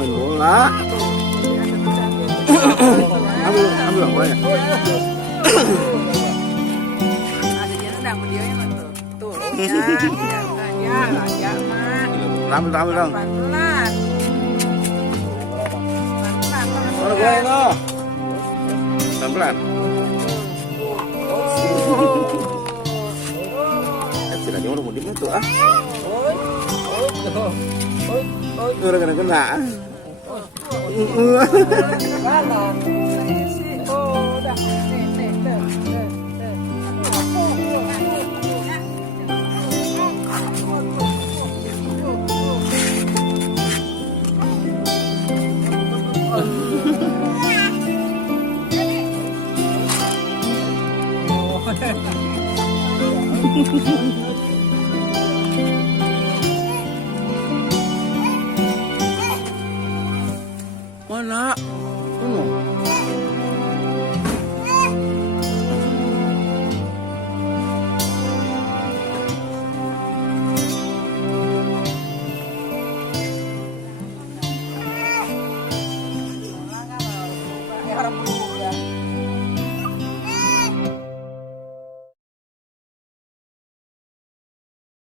Main bola. Ambil apa ya? Adanya udah mau dia emang tuh. Tuh, ya, mah. Ambil dong. Pelan-pelan. Mana gua itu? Pelan-pelan. Tidak cuma udah mudik itu ah. Udah kena.